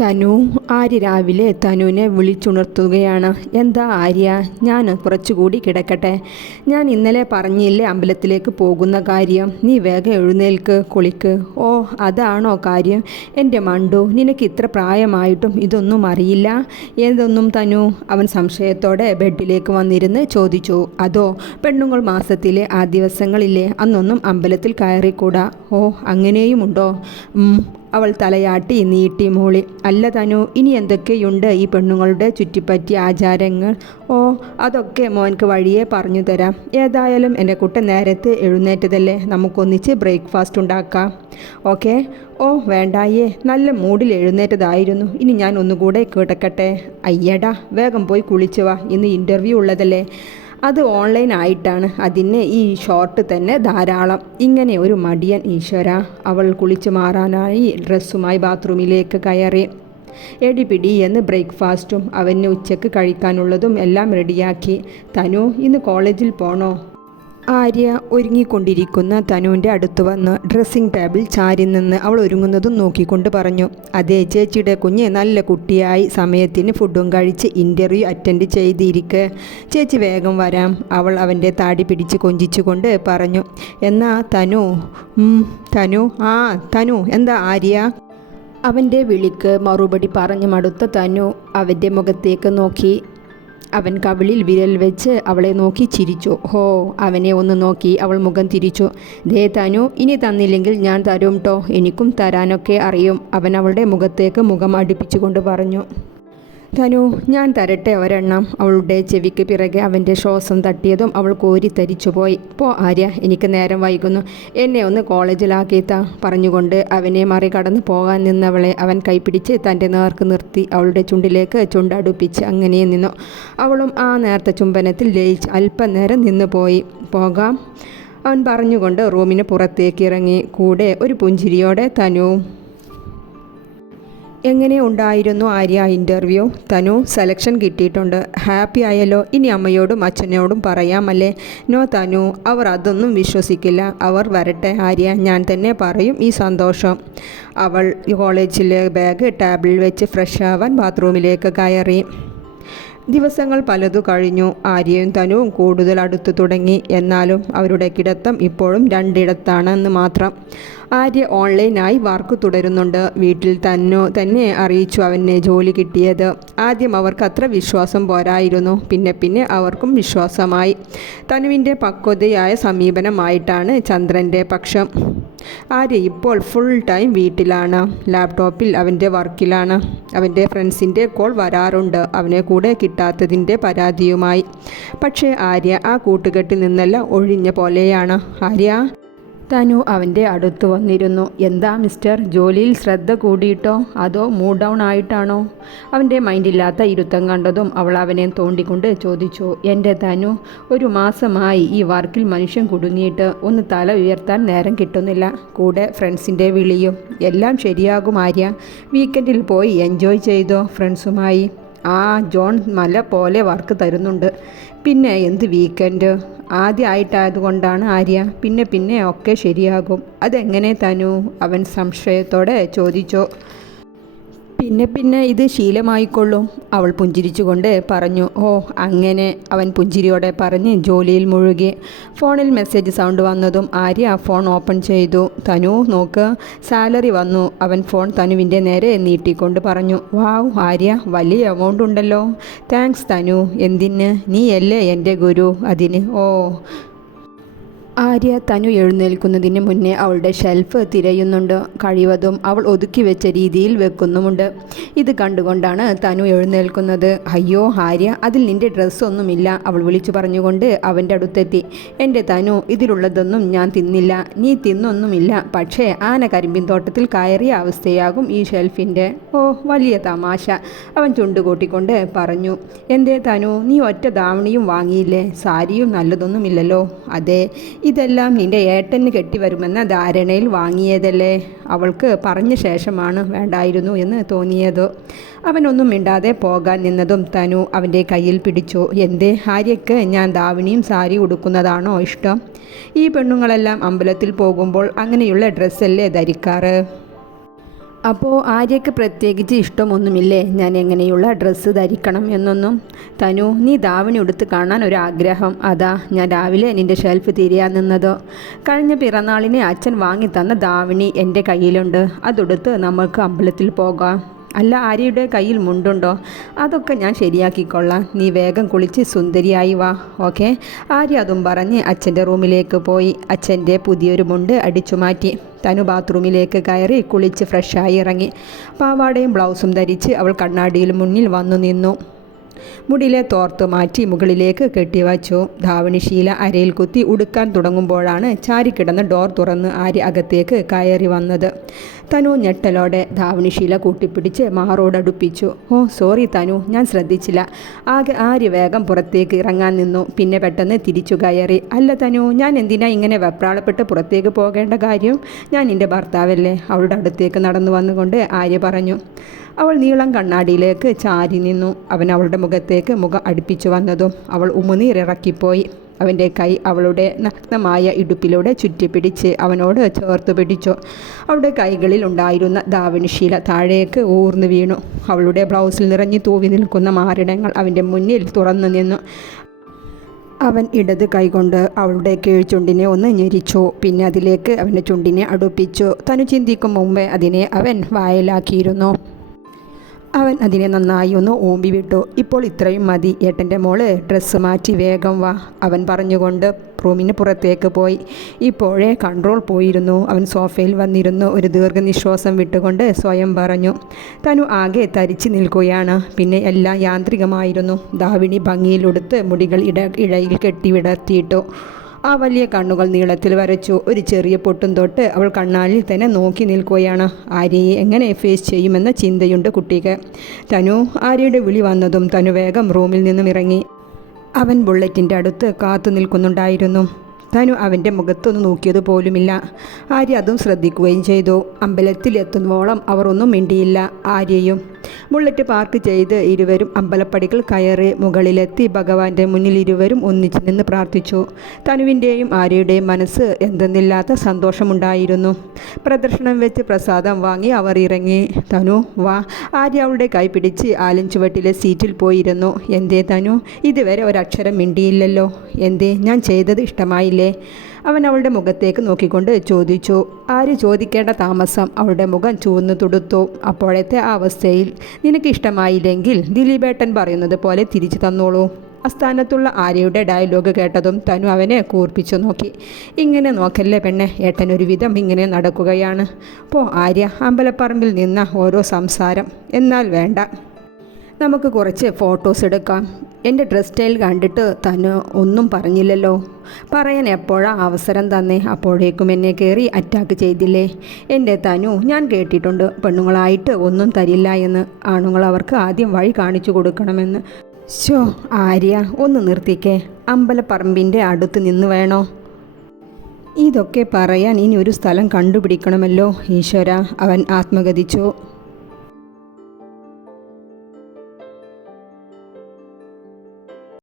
തനു. ആര്യ രാവിലെ തനുവിനെ വിളിച്ചുണർത്തുകയാണ്. എന്താ ആര്യ, ഞാൻ കുറച്ചുകൂടി കിടക്കട്ടെ? ഞാൻ ഇന്നലെ പറഞ്ഞില്ലേ അമ്പലത്തിലേക്ക് പോകുന്ന കാര്യം? നീ വേഗം എഴുന്നേൽക്ക്, കുളിക്ക്. ഓ, അതാണോ കാര്യം? എൻ്റെ മണ്ടു, നിനക്ക് ഇത്ര പ്രായമായിട്ടും ഇതൊന്നും അറിയില്ല? ഏതൊന്നും തനു? അവൻ സംശയത്തോടെ ബെഡിലേക്ക് വന്നിരുന്ന് ചോദിച്ചു. അതോ പെണ്ണുങ്ങൾ മാസത്തിലെ ആ ദിവസങ്ങളില്ലേ, അന്നൊന്നും അമ്പലത്തിൽ കയറിക്കൂടാ? ഓ, അങ്ങനെയുമുണ്ടോ? അവൾ തലയാട്ടി നീട്ടി മൂളി. അല്ല തനു, ഇനി എന്തൊക്കെയുണ്ട് ഈ പെണ്ണുങ്ങളുടെ ചുറ്റിപ്പറ്റിയ ആചാരങ്ങൾ? ഓ, അതൊക്കെ മോൻക്ക് വഴിയേ പറഞ്ഞു തരാം. ഏതായാലും എൻ്റെ കുട്ടൻ നേരത്തെ എഴുന്നേറ്റതല്ലേ, നമുക്കൊന്നിച്ച് ബ്രേക്ക്ഫാസ്റ്റ് ഉണ്ടാക്കാം. ഓക്കെ? ഓ വേണ്ടായേ, നല്ല മൂഡിൽ എഴുന്നേറ്റതായിരുന്നു. ഇനി ഞാൻ ഒന്നുകൂടെ കിടക്കട്ടെ? അയ്യടാ, വേഗം പോയി കുളിച്ചു വാ, ഇന്ന് ഇൻ്റർവ്യൂ ഉള്ളതല്ലേ. അത് ഓൺലൈൻ ആയിട്ടാണ്, അതിന് ഈ ഷോർട്ട് തന്നെ ധാരാളം. ഇങ്ങനെ ഒരു മടിയൻ, ഈശ്വര. അവൾ കുളിച്ചു മാറാനായി ഡ്രസ്സുമായി ബാത്റൂമിലേക്ക് കയറി. എടിപിടി എന്ന് ബ്രേക്ക്ഫാസ്റ്റും അവന് ഉച്ചയ്ക്ക് കഴിക്കാനുള്ളതും എല്ലാം റെഡിയാക്കി. തനു, ഇന്ന് കോളേജിൽ പോണോ? ആര്യ ഒരുങ്ങിക്കൊണ്ടിരിക്കുന്ന തനുവിൻ്റെ അടുത്ത് വന്ന് ഡ്രസ്സിംഗ് ടേബിൾ ചാരി നിന്ന് അവൾ ഒരുങ്ങുന്നതും നോക്കിക്കൊണ്ട് പറഞ്ഞു. അതെ, ചേച്ചിയുടെ കുഞ്ഞ് നല്ല കുട്ടിയായി സമയത്തിന് ഫുഡും കഴിച്ച് ഇൻ്റർവ്യൂ അറ്റൻഡ് ചെയ്തിരിക്കെ. ചേച്ചി വേഗം വരാം, അവൾ അവൻ്റെ താടി പിടിച്ച് കൊഞ്ചിച്ചുകൊണ്ട് പറഞ്ഞു. എന്നാ തനു? തനു. തനു, എന്താ ആര്യ? അവൻ്റെ വിളിക്ക് മറുപടി പറഞ്ഞു മടുത്ത തനു അവൻ്റെ മുഖത്തേക്ക് നോക്കി. അവൻ കവിളിൽ വിരൽ വെച്ച് അവളെ നോക്കി ചിരിച്ചു. ഹോ, അവനെ ഒന്ന് നോക്കി അവൾ മുഖം തിരിച്ചു. ദേ തനു, ഇനി തന്നില്ലെങ്കിൽ ഞാൻ തരും ട്ടോ, എനിക്കും തരാനൊക്കെ അറിയും. അവൻ അവളുടെ മുഖത്തേക്ക് മുഖം അടുപ്പിച്ചുകൊണ്ട് പറഞ്ഞു. തനു, ഞാൻ തരട്ടെ ഒരെണ്ണം. അവളുടെ ചെവിക്ക് പിറകെ അവൻ്റെ ശ്വാസം തട്ടിയതും അവൾ കോരിത്തരിച്ചുപോയി. പോ ആര്യ, എനിക്ക് നേരം വൈകുന്നു, എന്നെ ഒന്ന് കോളേജിലാക്കിത്താ. പറഞ്ഞുകൊണ്ട് അവനെ മറികടന്ന് പോകാൻ നിന്നവളെ അവൻ കൈപ്പിടിച്ച് തൻ്റെ നേർക്ക് നിർത്തി അവളുടെ ചുണ്ടിലേക്ക് ചുണ്ടടുപ്പിച്ച് അങ്ങനെ നിന്നു. അവളും ആ നേർത്ത ചുംബനത്തിൽ ലയിച്ച് അല്പനേരം നിന്ന് പോയി. പോകാം, അവൻ പറഞ്ഞുകൊണ്ട് റൂമിന് പുറത്തേക്ക് ഇറങ്ങി. കൂടെ ഒരു പുഞ്ചിരിയോടെ തനു. എങ്ങനെ ഉണ്ടായിരുന്നു ആര്യ ഇൻ്റർവ്യൂ? തനു, സെലക്ഷൻ കിട്ടിയിട്ടുണ്ട്. ഹാപ്പി ആയല്ലോ? ഇനി അമ്മയോടും അച്ഛനോടും പറയാമല്ലേ? നോ തനു, അവർ അതൊന്നും വിശ്വസിക്കില്ല. അവർ വരട്ടെ ആര്യ, ഞാൻ തന്നെ പറയും ഈ സന്തോഷം. അവൾ കോളേജിലെ ബാഗ് ടേബിളിൽ വെച്ച് ഫ്രഷ് ആവാൻ ബാത്റൂമിലേക്ക് കയറി. ദിവസങ്ങൾ പലതു കഴിഞ്ഞു. ആര്യയും തനുവും കൂടുതൽ അടുത്തു തുടങ്ങി. എന്നാലും അവരുടെ കിടത്തം ഇപ്പോഴും രണ്ടിടത്താണെന്ന് മാത്രം. ആര്യ ഓൺലൈനായി വർക്ക് തുടരുന്നുണ്ട്. വീട്ടിൽ തന്നെ അറിയിച്ചു അവന് ജോലി കിട്ടിയത്. ആദ്യം അവർക്ക് അത്ര വിശ്വാസം പോരായിരുന്നു. പിന്നെ അവർക്കും വിശ്വാസമായി. തനുവിൻ്റെ പക്വതയായ സമീപനമായിട്ടാണ് ചന്ദ്രൻ്റെ പക്ഷം. ആര്യ ഇപ്പോൾ ഫുൾ ടൈം വീട്ടിലാണ്. ലാപ്ടോപ്പിൽ അവൻ്റെ വർക്കിലാണ്. അവൻ്റെ ഫ്രണ്ട്സിൻ്റെ കോൾ വരാറുണ്ട്, അവനെ കൂടെ കിട്ടാത്തതിൻ്റെ പരാതിയുമായി. പക്ഷേ ആര്യ ആ കൂട്ടുകെട്ടിൽ നിന്നെല്ലാം ഒഴിഞ്ഞ പോലെയാണ്. ആര്യ. തനു അവൻ്റെ അടുത്ത് വന്നിരുന്നു. എന്താ മിസ്റ്റർ, ജോലിയിൽ ശ്രദ്ധ കൂടിയിട്ടോ അതോ മൂഡ് ഡൗൺ ആയിട്ടാണോ? അവൻ്റെ മൈൻഡില്ലാത്ത ഇരുത്തം കണ്ടതും അവൾ അവനെ തോണ്ടിക്കൊണ്ട് ചോദിച്ചു. എൻ്റെ തനു, ഒരു മാസമായി ഈ വർക്കിൽ മനുഷ്യൻ കുടുങ്ങിയിട്ട് ഒന്ന് തല ഉയർത്താൻ നേരം കിട്ടുന്നില്ല. കൂടെ ഫ്രണ്ട്സിൻ്റെ വിളിയും. എല്ലാം ശരിയാകും ആര്യ, വീക്കെൻഡിൽ പോയി എൻജോയ് ചെയ്തോ ഫ്രണ്ട്സുമായി. ജോൺ മല പോലെ വർക്ക് തരുന്നുണ്ട്. പിന്നെ എന്ത് വീക്കെൻഡ്? ആദ്യമായിട്ടായതുകൊണ്ടാണ് ആര്യ. പിന്നെ ഒക്കെ ശരിയാകും. അതെങ്ങനെ തനു? അവൻ സംശയത്തോടെ ചോദിച്ചു. പിന്നെ ഇത് ശീലമായിക്കൊള്ളും, അവൾ പുഞ്ചിരിച്ചുകൊണ്ട് പറഞ്ഞു. ഓ അങ്ങനെ, അവൻ പുഞ്ചിരിയോടെ പറഞ്ഞ് ജോലിയിൽ മുഴുകി. ഫോണിൽ മെസ്സേജ് സൗണ്ട് വന്നതും ആര്യ ഫോൺ ഓപ്പൺ ചെയ്തു. തനു നോക്ക്, സാലറി വന്നു. അവൻ ഫോൺ തനുവിൻ്റെ നേരെ നീട്ടിക്കൊണ്ട് പറഞ്ഞു. വാവ് ആര്യ, വലിയ എമൗണ്ട് ഉണ്ടല്ലോ. താങ്ക്സ് തനു. എന്തിന്? നീയല്ലേ എൻ്റെ ഗുരു, അതിന്. ഓ. ആര്യ തനു എഴുന്നേൽക്കുന്നതിന് മുന്നേ അവളുടെ ഷെൽഫ് തിരയുന്നുണ്ട്. കഴിവതും അവൾ ഒതുക്കി വെച്ച രീതിയിൽ വെക്കുന്നുമുണ്ട്. ഇത് കണ്ടുകൊണ്ടാണ് തനു എഴുന്നേൽക്കുന്നത്. അയ്യോ ആര്യ, അതിൽ നിൻ്റെ ഡ്രസ്സൊന്നുമില്ല, അവൾ വിളിച്ചു പറഞ്ഞുകൊണ്ട് അവൻ്റെ അടുത്തെത്തി. എൻ്റെ തനു, ഇതിലുള്ളതൊന്നും ഞാൻ തിന്നില്ല. നീ തിന്നൊന്നുമില്ല, പക്ഷേ ആന കരിമ്പിൻ തോട്ടത്തിൽ കയറിയ അവസ്ഥയാകും ഈ ഷെൽഫിൻ്റെ. ഓ വലിയ തമാശ, അവൻ ചുണ്ടുകൂട്ടിക്കൊണ്ട് പറഞ്ഞു. എന്തേ തനു, നീ ഒറ്റ ധാവണിയും വാങ്ങിയില്ലേ? സാരിയും നല്ലതൊന്നുമില്ലല്ലോ. അതെ, ഇതെല്ലാം നിന്റെ ഏട്ടന് കെട്ടിവരുമെന്ന ധാരണയിൽ വാങ്ങിയതല്ലേ. അവൾക്ക് പറഞ്ഞ ശേഷമാണ് വേണ്ടായിരുന്നു എന്ന് തോന്നിയത്. അവനൊന്നും മിണ്ടാതെ പോകാൻ നിന്നതും തനു അവൻ്റെ കയ്യിൽ പിടിച്ചു. എന്തേ ആര്യയ്ക്ക് ഞാൻ ധാവണിയും സാരി ഉടുക്കുന്നതാണോ ഇഷ്ടം? ഈ പെണ്ണുങ്ങളെല്ലാം അമ്പലത്തിൽ പോകുമ്പോൾ അങ്ങനെയുള്ള ഡ്രസ്സല്ലേ ധരിക്കാറ്? അപ്പോൾ ആര്യയ്ക്ക് പ്രത്യേകിച്ച് ഇഷ്ടമൊന്നുമില്ലേ ഞാൻ എങ്ങനെയുള്ള ഡ്രസ്സ് ധരിക്കണം എന്നൊന്നും? തനു, നീ ധാവണി ഉടുത്ത് കാണാൻ ഒരാഗ്രഹം, അതാ ഞാൻ രാവിലെ നിൻ്റെ ഷെൽഫ് തിരിയാൻ നിന്നതോ. കഴിഞ്ഞ പിറന്നാളിന് അച്ഛൻ വാങ്ങി തന്ന ധാവണി എൻ്റെ കയ്യിലുണ്ട്, അതെടുത്ത് നമുക്ക് അമ്പലത്തിൽ പോകാം. അല്ല, ആര്യയുടെ കയ്യിൽ മുണ്ടുണ്ടോ? അതൊക്കെ ഞാൻ ശരിയാക്കിക്കൊള്ളാം, നീ വേഗം കുളിച്ച് സുന്ദരിയായി വാ, ഓക്കെ? ആര്യ അതും പറഞ്ഞ് അച്ഛൻ്റെ റൂമിലേക്ക് പോയി അച്ഛൻ്റെ പുതിയൊരു മുണ്ട് അടിച്ചു മാറ്റി. തനു ബാത്റൂമിലേക്ക് കയറി കുളിച്ച് ഫ്രഷായി ഇറങ്ങി. പാവാടയും ബ്ലൗസും ധരിച്ച് അവൾ കണ്ണാടിയിൽ മുന്നിൽ വന്നു നിന്നു. മുടിയിലെ തോർത്ത് മാറ്റി മുകളിലേക്ക് കെട്ടിവച്ചു. ധാവണിശീല അരയിൽ കുത്തി ഉടുക്കാൻ തുടങ്ങുമ്പോഴാണ് ചാരിക്കിടന്ന് ഡോർ തുറന്ന് ആര്യ അകത്തേക്ക് കയറി വന്നത്. തനു ഞെട്ടലോടെ ധാവണിശീല കൂട്ടിപ്പിടിച്ച് മാറോടടുപ്പിച്ചു. ഓ സോറി തനു, ഞാൻ ശ്രദ്ധിച്ചില്ല. ആകെ ആര്യ വേഗം പുറത്തേക്ക് ഇറങ്ങാൻ നിന്നു. പിന്നെ പെട്ടെന്ന് തിരിച്ചു കയറി. അല്ല തനു, ഞാൻ എന്തിനാ ഇങ്ങനെ വെപ്രാളപ്പെട്ട് പുറത്തേക്ക് പോകേണ്ട കാര്യം? ഞാൻ നിൻ്റെ ഭർത്താവല്ലേ? അവളുടെ അടുത്തേക്ക് നടന്നു വന്നുകൊണ്ട് ആര്യ പറഞ്ഞു. അവൾ നീളം കണ്ണാടിയിലേക്ക് ചാരി നിന്നു. അവൻ അവളുടെ മുഖത്തേക്ക് മുഖം അടുപ്പിച്ചു വന്നതും അവൾ ഉമിനീരിറക്കിപ്പോയി. അവൻ്റെ കൈ അവളുടെ നഗ്നമായ ഇടുപ്പിലൂടെ ചുറ്റിപ്പിടിച്ച് അവനോട് ചേർത്ത് പിടിച്ചു. അവളുടെ കൈകളിൽ ഉണ്ടായിരുന്ന ധാവണിശീല താഴേക്ക് ഊർന്നു വീണു. അവളുടെ ബ്ലൗസിൽ നിറഞ്ഞു തൂവി നിൽക്കുന്ന മാറിടങ്ങൾ അവൻ്റെ മുന്നിൽ തുറന്നു നിന്നു. അവൻ ഇടത് കൈകൊണ്ട് അവളുടെ കീഴ്ചുണ്ടിനെ ഒന്ന് ഞെരിച്ചു. പിന്നെ അതിലേക്ക് അവൻ്റെ ചുണ്ടിനെ അടുപ്പിച്ചു. തനു ചിന്തിക്കും മുമ്പേ അതിനെ അവൻ വായിലാക്കിയിരുന്നു. അവൻ അതിനെ നന്നായി ഒന്ന് ഓമ്പി വിട്ടു. ഇപ്പോൾ ഇത്രയും മതി, ഏട്ടൻ്റെ മോള് ഡ്രസ്സ് മാറ്റി വേഗം വാ, അവൻ പറഞ്ഞുകൊണ്ട് റൂമിന് പുറത്തേക്ക് പോയി. ഇപ്പോഴേ കൺട്രോൾ പോയിരുന്നു. അവൻ സോഫയിൽ വന്നിരുന്നു ഒരു ദീർഘനിശ്വാസം വിട്ടുകൊണ്ട് സ്വയം പറഞ്ഞു. തനു ആകെ തരിച്ചു നിൽക്കുകയാണ്. പിന്നെ എല്ലാം യാന്ത്രികമായിരുന്നു. ധാവണി ഭംഗിയിലെടുത്ത് മുടികൾ ഇഴയിൽ കെട്ടിവിടർത്തിയിട്ടു. ആ വലിയ കണ്ണുകൾ നീളത്തിൽ വരച്ചു. ഒരു ചെറിയ പൊട്ടും തൊട്ട് അവൾ കണ്ണാലിൽ തന്നെ നോക്കി നിൽക്കുകയാണ്. ആര്യയെ എങ്ങനെ ഫേസ് ചെയ്യുമെന്ന ചിന്തയുണ്ട് കുട്ടിക്ക്. തനു, ആര്യയുടെ വിളി വന്നതും തനു വേഗം റൂമിൽ നിന്നും ഇറങ്ങി. അവൻ ബുള്ളറ്റിൻ്റെ അടുത്ത് കാത്തു നിൽക്കുന്നുണ്ടായിരുന്നു. തനു അവൻ്റെ മുഖത്തൊന്നും നോക്കിയത് പോലുമില്ല. ആര്യ അതും ശ്രദ്ധിക്കുകയും ചെയ്തു. അമ്പലത്തിലെത്തുന്നോളം അവർ ഒന്നും മിണ്ടിയില്ല. ആര്യയും ബുള്ളറ്റ് പാർക്ക് ചെയ്ത് ഇരുവരും അമ്പലപ്പടികൾ കയറി മുകളിലെത്തി ഭഗവാന്റെ മുന്നിൽ ഇരുവരും ഒന്നിച്ചു നിന്ന് പ്രാർത്ഥിച്ചു. തനുവിൻ്റെയും ആര്യയുടെയും മനസ്സ് എന്തെന്നില്ലാത്ത സന്തോഷമുണ്ടായിരുന്നു. പ്രദർശനം വെച്ച് പ്രസാദം വാങ്ങി അവർ ഇറങ്ങി. തനു വാ. ആര്യ അവളുടെ കൈ പിടിച്ച് ആലിൻചുവട്ടിലെ സീറ്റിൽ പോയിരുന്നു. എന്തേ തനു, ഇതുവരെ ഒരക്ഷരം മിണ്ടിയില്ലല്ലോ? എന്തേ, ഞാൻ ചെയ്തത് ഇഷ്ടമായില്ലേ? അവൻ അവളുടെ മുഖത്തേക്ക് നോക്കിക്കൊണ്ട് ചോദിച്ചു. ആര് ചോദിക്കേണ്ട താമസം. അവളുടെ മുഖം ചുവന്നു തുടുത്തു. അപ്പോഴത്തെ ആ അവസ്ഥയിൽ നിനക്ക് ഇഷ്ടമായില്ലെങ്കിൽ ദിലീപേട്ടൻ പറയുന്നത് പോലെ തിരിച്ചു തന്നോളൂ. അസ്ഥാനത്തുള്ള ആര്യയുടെ ഡയലോഗ് കേട്ടതും തനു അവനെ കൂർപ്പിച്ചു നോക്കി. ഇങ്ങനെ നോക്കല്ലേ പെണ്ണെ, ഏട്ടനൊരു വിധം ഇങ്ങനെ നടക്കുകയാണ്. പോ ആര്യ, അമ്പലപ്പറമ്പിൽ നിന്ന ഓരോ സംസാരം. എന്നാൽ വേണ്ട, നമുക്ക് കുറച്ച് ഫോട്ടോസ് എടുക്കാം. എൻ്റെ ഡ്രസ് സ്റ്റൈൽ കണ്ടിട്ട് തനു ഒന്നും പറഞ്ഞില്ലല്ലോ. പറയാൻ എപ്പോഴാ അവസരം തന്നെ? അപ്പോഴേക്കും എന്നെ കയറി അറ്റാക്ക് ചെയ്തില്ലേ? എൻ്റെ തനു, ഞാൻ കേട്ടിട്ടുണ്ട് പെണ്ണുങ്ങളായിട്ട് ഒന്നും തരില്ല എന്ന്. ആണുങ്ങൾ അവർക്ക് ആദ്യം വഴി കാണിച്ചു കൊടുക്കണമെന്ന്. ശോ ആര്യ, ഒന്ന് നിർത്തിക്കേ. അമ്പലപ്പറമ്പിൻ്റെ അടുത്ത് നിന്ന് വേണോ ഇതൊക്കെ പറയാൻ? ഇനി ഒരു സ്ഥലം കണ്ടുപിടിക്കണമല്ലോ ഈശ്വര, അവൻ ആത്മഗതിച്ചു.